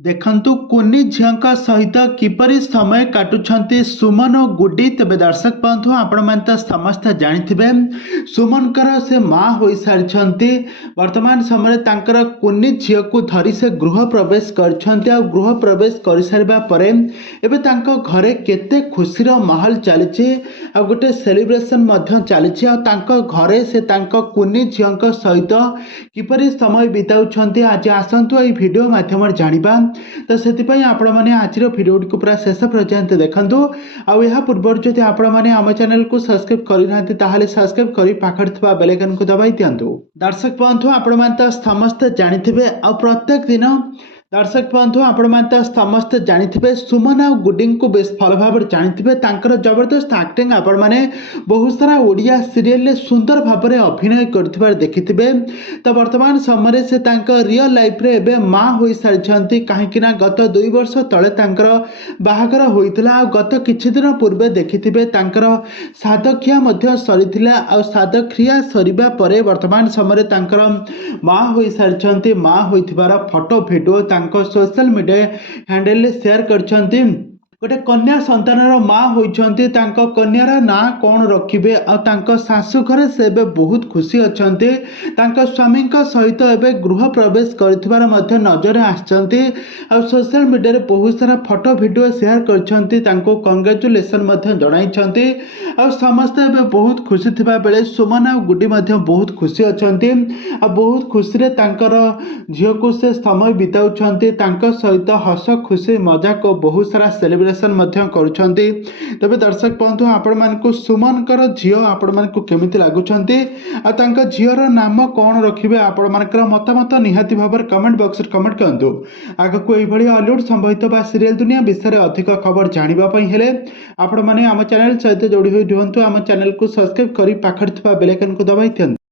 देखंतु कुनी झील सहित किपरि समय काटुछंती सुमन और गुड्डी। तेबे दर्शक बंधु आपण मैंने तो समस्त जानिथिबे सुमन कर से माँ हो सारी वर्तमान समय तांकर कुनी झील को धरी से गृह प्रवेश करछंती आ गृह प्रवेश कर सारिबा परे एबे तांको घरे केते खुशीर माहौल चली आ गोटे सेलिब्रेशन मध्य चली आ तांको घरे से तांको कुनी झील सहित किपरि समय बिताउछंती आज आसंतु ए वीडियो माध्यम जानिबा। तो से आपण मैंने आज भिडियो को पूरा शेष पर्यंत देखु आ पूर्व जदि आपण मैंने आम चैनल को सब्सक्राइब करना सब्सक्राइब कर पाखे बेल आइकन को दबाई दिंतु। दर्शक बंधु आपण मैंने तो समस्त जानिथिबे आ प्रत्येक दिन दर्शक बंधु आपण मैंने तो समस्त जानिथिबे सुमन और गुड्डी को बेस भल भाव जानिथिबे तांकर जबरदस्त एक्टिंग आपण मैंने बहुत सारा ओडिया सीरियल रे सुंदर भाव में अभिनय करथिबार देखिथिबे। तो वर्तमान समय से तांकर रियल लाइफ रे एबे माँ हो सारी कहीं गत 2 वर्ष तले तांकर बाहागर होइतला आ गत किछि दिन पूर्वे देखिथिबे तांकर सादक्रिया मध्य सरीथिला आ सादक्रिया सरीबा परे वर्तमान समय तांकर माँ हो सारी माँ होइथिबार photo video social media handle share करछंती। गोटे कन्या संतानर माँ होइछंती तांको कन्यार ना कौन रखिबे आ तांको सासु घरे से एबे बहुत खुशी अछंती तांको स्वामी सहित एबे गृह प्रवेश करथिबार मध्य नजर आछंती आ सोशल मीडिया रे बहुत सारा फोटो वीडियो शेयर करछंती तांको कांग्रेचुलेशन मध्य जणाइछंती आ समस्त एबे बहुत खुशी थिबा बेले सुमन आ गुड्डी मध्य बहुत खुशी अछंती आ बहुत खुशी रे तांकर झियो को से समय बिताउछंती तांको सहित हस खुशी मजाक और बहुत सारा सेलिब्रेशन करुछंती। तबे दर्शक बंधु आपण मानकु सुमन कर झियो आपण मानकु केमिति लागुछंती आ तांका झियोर नाम कोन रखिबे आपण मानकर मतामत निहाती भाबर कमेंट बॉक्स रे कमेंट करंतु। आगको एई भली हॉलीवुड संबंधित बा सीरियल दुनिया विषय रे अधिक खबर जानिबा पई हेले आपण माने आम चैनल सहित जोड़ी होई रहंतु। आम चैनल को सब्सक्राइब करी पाखर थिबा बेल आइकन को दबाई दियंतु।